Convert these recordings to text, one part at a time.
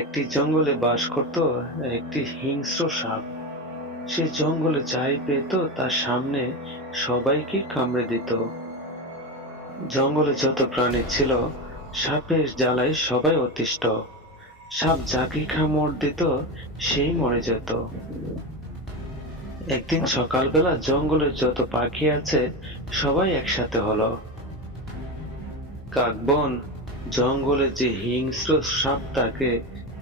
একটি জঙ্গলে বাস করত একটি হিংস্র সাপ। সে জঙ্গলে যাই পেত তার সামনে সবাইকে কামড়ে দিত। জঙ্গলে যত প্রাণী ছিল সাপের জ্বালায় সবাই অতিষ্ঠ। সাপ যাকে কামড় দিত সেই মরে যেত। একদিন সকালবেলা জঙ্গলের যত পাখি আছে সবাই একসাথে হলো। কাকবন, জঙ্গলে যে হিংস্র সাপ থাকে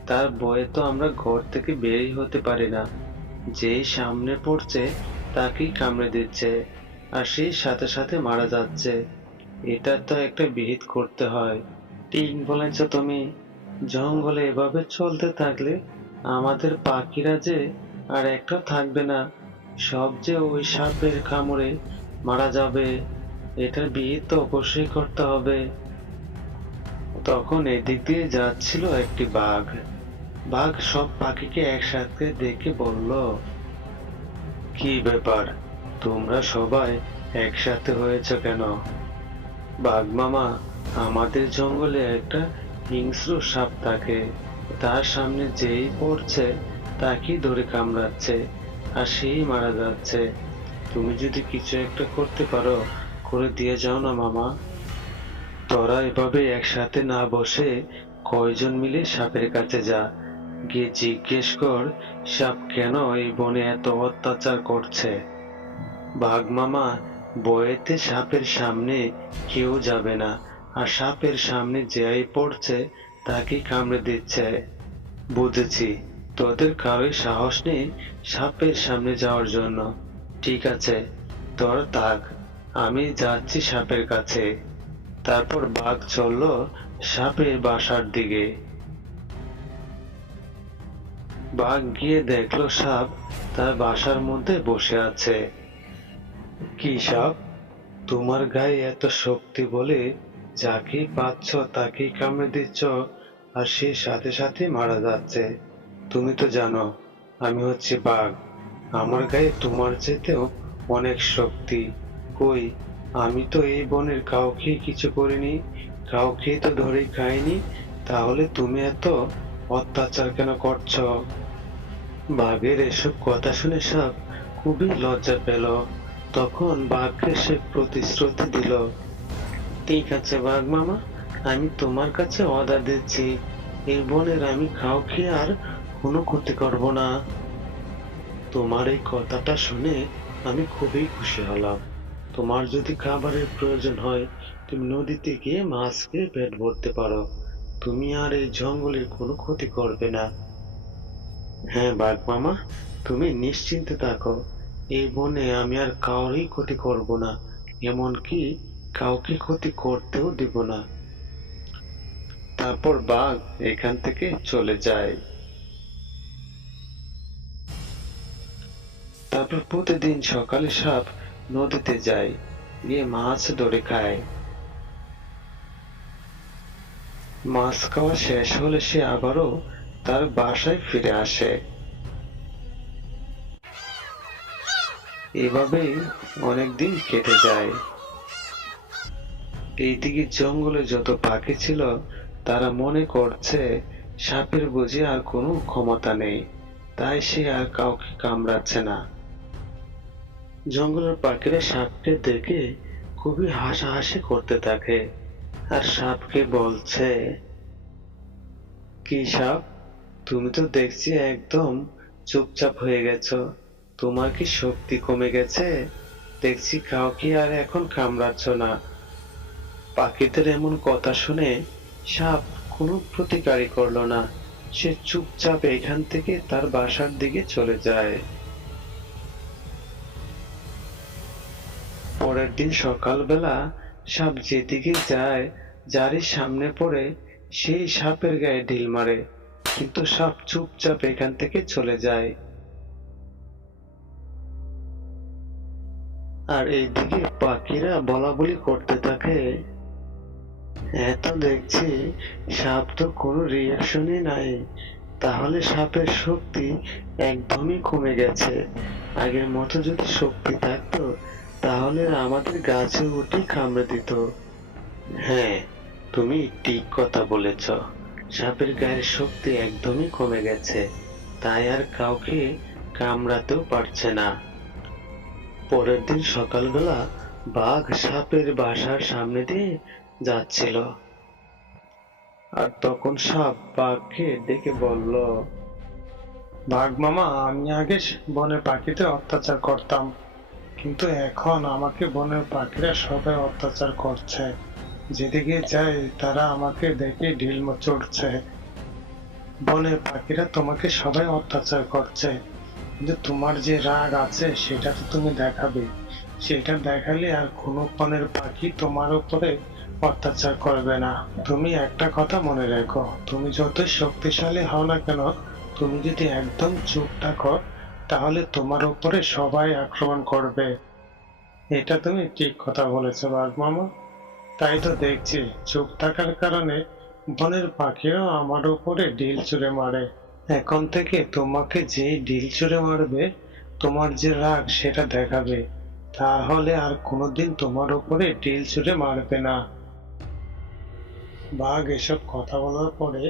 তার ভয়ে তো আমরা ঘর থেকে বেরই হতে পারি না। যেই সামনে পড়ছে তাকেই কামড়ে দিচ্ছে, আর সেই সাথে সাথে মারা যাচ্ছে। এটা তো একটা বিহিত করতে হয়। ঠিক বলেছ তুমি। জঙ্গলে এভাবে চলতে থাকলে আমাদের পাখিরা যে আর একটা থাকবে না, সব যে ওই সাপের কামড়ে মারা যাবে। এটার বিহিত তো অবশ্যই করতে হবে। তখন এদিক দিয়ে যাচ্ছিল একটি বাঘ। বাঘ সব পাখিকে একসাথে দেখে বলল, কি ব্যাপার, তোমরা সবাই একসাথে হয়েছ কেন? বাঘ মামা, আমাদের জঙ্গলে একটা হিংস্র সাপ থাকে। তার সামনে যেই পড়ছে তাকেই ধরে কামড়াচ্ছে, আর সেই মারা যাচ্ছে। তুমি যদি কিছু একটা করতে পারো, করে দিয়ে যাও না মামা। তোরা এভাবে একসাথে না বসে কয়জন মিলে সাপের কাছে যা, গিয়ে জিজ্ঞেস কর সাপ কেন এই বনে এত অত্যাচার করছে। বাঘ মামা, বয়েতে সাপের সামনে কেউ যাবে না, আর সাপের সামনে যেই পড়ছে তাকে কামড়ে দিচ্ছে। বুঝেছি, তোদের কারোই সাহস নেই সাপের সামনে যাওয়ার জন্য। ঠিক আছে, তোরা থাক, আমি যাচ্ছি সাপের কাছে। তারপর বাঘ চলল সাপের বাসার দিকে। বাঘ গিয়ে দেখলো সাপ তার বাসার মধ্যে বসে আছে। কি সাপ, তোমার গায়ে এত শক্তি বলে যাকেই পাচ্ছ তাকেই কামড়ে দিচ্ছ, আর সে সাথে সাথে মারা যাচ্ছে। তুমি তো জানো আমি হচ্ছে বাঘ, আমার গায়ে তোমার চেয়েও অনেক শক্তি। কই, আমি তো এই বনের কাউকে কিছু করিনি, কাউকে তো ধরে খাইনি, তাহলে তুমি এত অত্যাচার কেন করছো? বাঘের এসব কথা শুনে সাপ খুবই লজ্জা পেল। তখন বাঘকে সে প্রতিশ্রুতি দিল, ঠিক আছে বাঘ মামা, আমি তোমার কাছে ওয়াদা দিচ্ছি, এই বনের আমি কাউকে আর কোনো ক্ষতি করব না। তোমার এই কথাটা শুনে আমি খুবই খুশি হলাম। তোমার যদি খাবারের প্রয়োজন হয় তুমি নদীতে গিয়ে মাছ খেয়ে পেট ভরতে পারো। তুমি আর এই জঙ্গলের কোনো ক্ষতি করবে না। হ্যাঁ বাঘ মামা, তুমি নিশ্চিন্তে থাকো, এই বনে আমি আর কারোরই ক্ষতি করব না, এমনকি কাউকে ক্ষতি করতেও দিব না। তারপর বাঘ এখান থেকে চলে যায়। তারপর প্রতিদিন সকালে সাপ নদীতে যায়, গিয়ে মাছ ধরে খায়। মাছ খাওয়া শেষ হলে সে আবারও তার বাসায় ফিরে আসে। এভাবেই অনেকদিন কেটে যায়। এইদিকে জঙ্গলে যত পাখি ছিল তারা মনে করছে সাপের বুঝি আর কোনো ক্ষমতা নেই, তাই সে আর কাউকে কামড়াচ্ছে না। জঙ্গলের পাখিরা সাপকে দেখে খুবই হাসাহাসি করতে থাকে, আর সাপকে বলছে, কি সাপ, তুমি তো দেখছি একদম চুপচাপ হয়ে গেছো, তোমার কি শক্তি কমে গেছে? দেখছি কাউকে আর এখন কামড়াচ্ছ না। পাখিদের এমন কথা শুনে সাপ কোনো প্রতিকারই করলো না। সে চুপচাপ এখান থেকে তার বাসার দিকে চলে যায়। পরের দিন সকালবেলা সাপ যেদিকে যায়, যারই সামনে পড়ে সেই সাপের গায়ে ঢিল মারে, কিন্তু সাপ চুপচাপ এখান থেকে চলে যায়। আর এইদিকে পাখিরা বলাবলি করতে থাকে, এত দেখছি সাপ তো কোনো রিয়াকশনই নাই, তাহলে সাপের শক্তি একদমই কমে গেছে। আগের মতো যদি শক্তি থাকতো তাহলে আমাদের গাছে উঠে কামড়ে দিত। হ্যাঁ, তুমি ঠিক কথা বলেছ, সাপের গায়ের শক্তি একদমই কমে গেছে, তাই আর কাউকে কামড়াতেও পারছে না। পরের দিন সকালবেলা বাঘ সাপের বাসার সামনে দিয়ে যাচ্ছিল, আর তখন সাপ বাঘকে ডেকে বলল, বাঘ মামা, আমি আগে বনের পাখিতে অত্যাচার করতাম, কিন্তু এখন আমাকে বনের পাখিরা সবাই অত্যাচার করছে। যেদিকে যাই তারা আমাকে দেখে ঢিল চড়ছে। বনের পাখিরা তোমাকে সবাই অত্যাচার করছে, কিন্তু তোমার যে রাগ আছে সেটা তো তুমি দেখাবে। সেটা দেখালে আর কোনো বনের পাখি তোমার উপরে অত্যাচার করবে না। তুমি একটা কথা মনে রেখো, তুমি যতই শক্তিশালী হও না কেন, তুমি যদি একদম চুপ থাকো তাহলে তোমার উপরে সবাই আক্রমণ করবে। এটা তুমি ঠিক কথা বলেছো বাঘ মামা। তাই তো দেখছি, চুপ থাকার কারণে বনের পাখিরাও আমার উপরে ঢিল ছুঁড়ে মারে। এখন থেকে তোমাকে যে ঢিল ছুঁড়ে মারবে, তোমার যে রাগ সেটা দেখাবে, তাহলে আর কোনোদিন তোমার উপরে ঢিল ছুঁড়ে মারবে না। বাঘ এসব কথা বলার পরে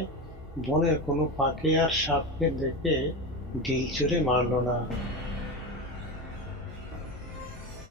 বনের কোনো পাখি আর সাপকে দেখে ঢিল ছুঁড়ে মারলো না।